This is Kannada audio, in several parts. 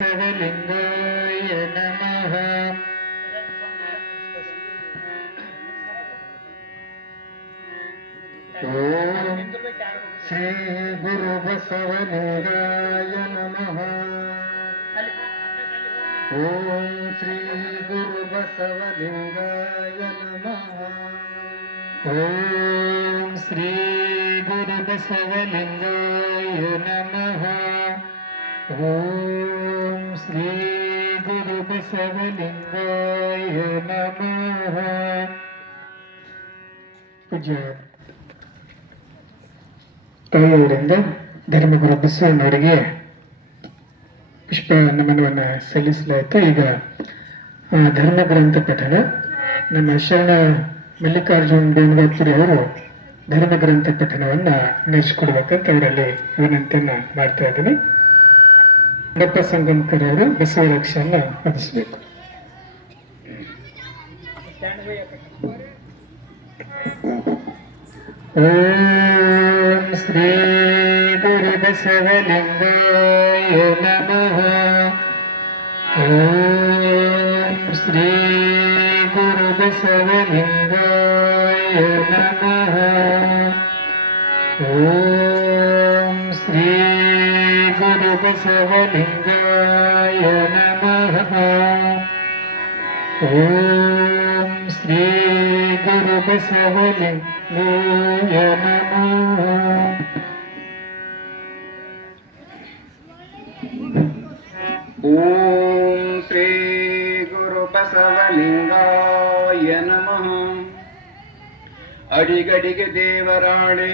ಶಿವಲಿಂಗಾಯ ನಮಃ. ಓಂ ಶ್ರೀ ಗುರು ಬಸವಲಿಂಗಾಯ ನಮಃ. ಓಂ ಶ್ರೀ ಗುರು ಬಸವಲಿಂಗಾಯ ನಮಃ. ಓಂ ಶ್ರೀ ಗುರು ಬಸವಲಿಂಗಾಯ ನಮಃ. ಓಂ ಶ್ರೀ ಗುರು ಬಸವಲಿಂಗಾಯ ನಮಃ. ಪೂಜ್ಯ ತಾಯಿಯವರಿಂದ ಧರ್ಮಗುರು ಬಸವಣ್ಣವರಿಗೆ ಪುಷ್ಪ ನಮನವನ್ನು ಸಲ್ಲಿಸಲಾಯಿತು. ಈಗ ಧರ್ಮಗ್ರಂಥ ಪಠಣ ನಮ್ಮ ಶರಣ ಮಲ್ಲಿಕಾರ್ಜುನ್ ಡೋಣಗಾಪುರಿ ಅವರು ಧರ್ಮಗ್ರಂಥ ಪಠಣವನ್ನು ನಡೆಸಿಕೊಡ್ಬೇಕಂತ ಅವರಲ್ಲಿ ವಿನಂತಿಯನ್ನು ಮಾಡ್ತಾ ಇದ್ದೀನಿ. ಡಪ್ಪ ಸಂಗಮಕರ್ ಅವರು ಬಸವರಕ್ಷೆಯನ್ನು ವಹಿಸಬೇಕು. ಓಂ ಶ್ರೀ ಗುರು ಬಸವಲಿಂಗಾಯ ನಮಃ. ಓಂ ಶ್ರೀ ಗುರು ಬಸವಲಿಂಗಾಯ ನಮಃ. ಓಂ ಶ್ರೀ ಗುರು ಬಸವಲಿಂಗಾಯ ನಮಃ. ಓಂ ಶ್ರೀ ಗುರು ಬಸವಲಿಂಗಾಯ ನಮಃ. ಓಂ ಶ್ರೀ ಗುರು ಬಸವಲಿಂಗಾಯ ನಮಃ. ಅಡಿಗಡಿಗೆ ದೇವರಾಣೆ,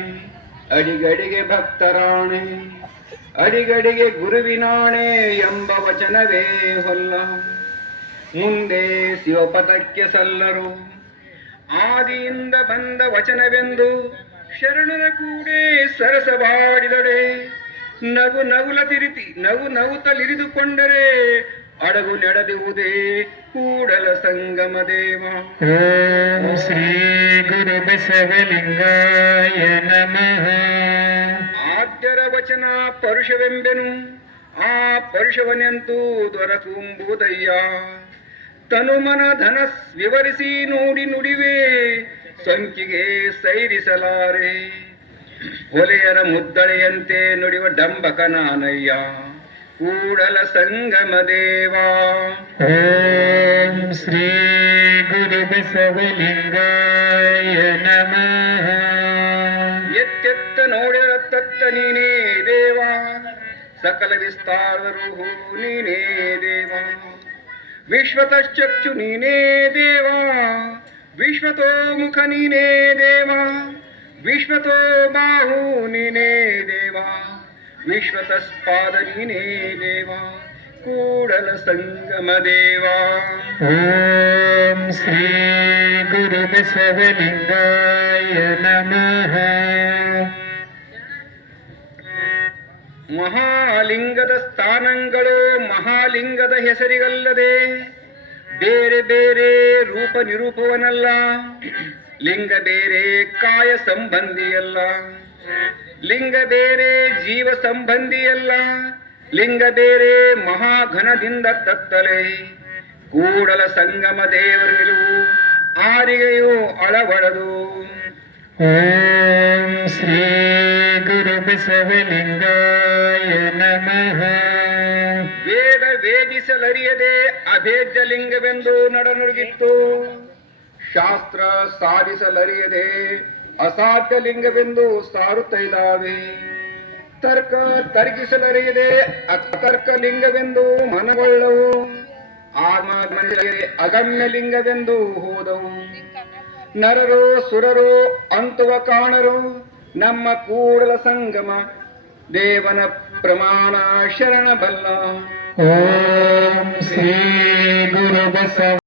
ಅಡಿಗಡಿಗೆ ಭಕ್ತರಾಣೆ, ಅಡಿಗಡಿಗೆ ಗುರುವಿನಾಣೆ ಎಂಬ ವಚನವೇ ಹೊಲ್ಲ. ಮುಂದೆ ಶಿವಪಥಕ್ಕೆ ಸಲ್ಲರು, ಆದಿಯಿಂದ ಬಂದ ವಚನವೆಂದು ಶರಣರ ಕೂಡೆ ಸರಸವಾಡಿದಡೆ. ನಗು ನಗುತ್ತಲಿರಿದುಕೊಂಡರೆ ಅಡಗು ನಡೆದುವುದೇ ಕೂಡಲ ಸಂಗಮ ದೇವ. ಓಂ ಶ್ರೀ ಗುರು ಬಸವಲಿಂಗಾಯ ನಮಃ. ಆದ್ಯರ ವಚನ ಪರುಷವೆಂಬೆನು, ಆ ಪರುಷವನೆಂತೂ ದೊರಕುಂಬುದಯ್ಯ. ತನುಮನ ಧನ ವಿವರಿಸಿ ನೋಡಿ ನುಡಿವೆ, ಸಂಕಿಗೆ ಸೈರಿಸಲಾರೆ. ಹೊಲೆಯರ ಮುದ್ದಳೆಯಂತೆ ನುಡಿವ ಡಂಬಕನಾನಯ್ಯ, ಕೂಡಲ ಸಂಗಮ ದೇವ. ಓಂ ಶ್ರೀ ಗುರು ಬಸವಲಿಂಗಾಯ ನಮಃ. ಎತ್ತೆತ್ತ ನೋಡಿದ ತತ್ತ ನೀನೇ ದೇವ, ಸಕಲ ವಿಸ್ತಾರರು ನೀನೇ ದೇವ. ವಿಶ್ವತಶ್ಚಕ್ಷು ನೀನೇ ದೇವ, ವಿಶ್ವತೋ ಮುಖ ನೀನೇ ದೇವ, ವಿಶ್ವತೋ ಬಾಹು ನೀನೇ ದೇವ, ವಿಶ್ವತಸ್ಪಾದ ನೀನೇ ದೇವ, ಕೂಡಲ ಸಂಗಮ ದೇವ. ಓಂ ಶ್ರೀ ಗುರು ಬಸವಲಿಂಗಾಯ ನಮಃ. ಮಹಾಲಿಂಗದ ಸ್ಥಾನಗಳು ಮಹಾಲಿಂಗದ ಹೆಸರಿಗಲ್ಲದೆ ಬೇರೆ ಬೇರೆ ರೂಪ ನಿರೂಪವನಲ್ಲ. ಲಿಂಗ ಬೇರೆ ಕಾಯ ಸಂಬಂಧಿಯಲ್ಲ, ಲಿಂಗ ಬೇರೆ ಜೀವ ಸಂಬಂಧಿಯಲ್ಲ, ಲಿಂಗ ಬೇರೆ ಮಹಾಘನದಿಂದ ತತ್ತಲೆ. ಕೂಡಲ ಸಂಗಮ ದೇವರ ನಿಲುವು ಆರಿಗೆಯೂ ಅಳವಡದು. ಓಂ ಶ್ರೀ ಗುರು ಬಸವಲಿಂಗಾಯ ನಮಃ. ವೇದ ವೇದಿಸಲರಿಯದೆ ಅಭೇದ್ಯ ಲಿಂಗವೆಂದು ನಡನುಡುಗಿತ್ತು. ಶಾಸ್ತ್ರ ಸಾಧಿಸಲರಿಯದೆ ಅಸಾಧ್ಯ ಲಿಂಗವೆಂದು ಸಾರುತ್ತಿದ್ದಾವೆ. ತರ್ಕ ತರ್ಕಿಸಲರಿಯದೆ ಅತರ್ಕ ಲಿಂಗವೆಂದು ಮನಗೊಳ್ಳವು. ಆತ್ಮ ಅಗಮ್ಯ ಲಿಂಗವೆಂದು ಹೋದವು. ನರರು ಸುರರು ಅಂತುವ ಕಾಣರು, ನಮ್ಮ ಕೂಡಲ ಸಂಗಮ ದೇವನ ಪ್ರಮಾಣ ಶರಣ ಬಲ್ಲ. ಓಂ ಶ್ರೀ ಗುರು ಬಸವ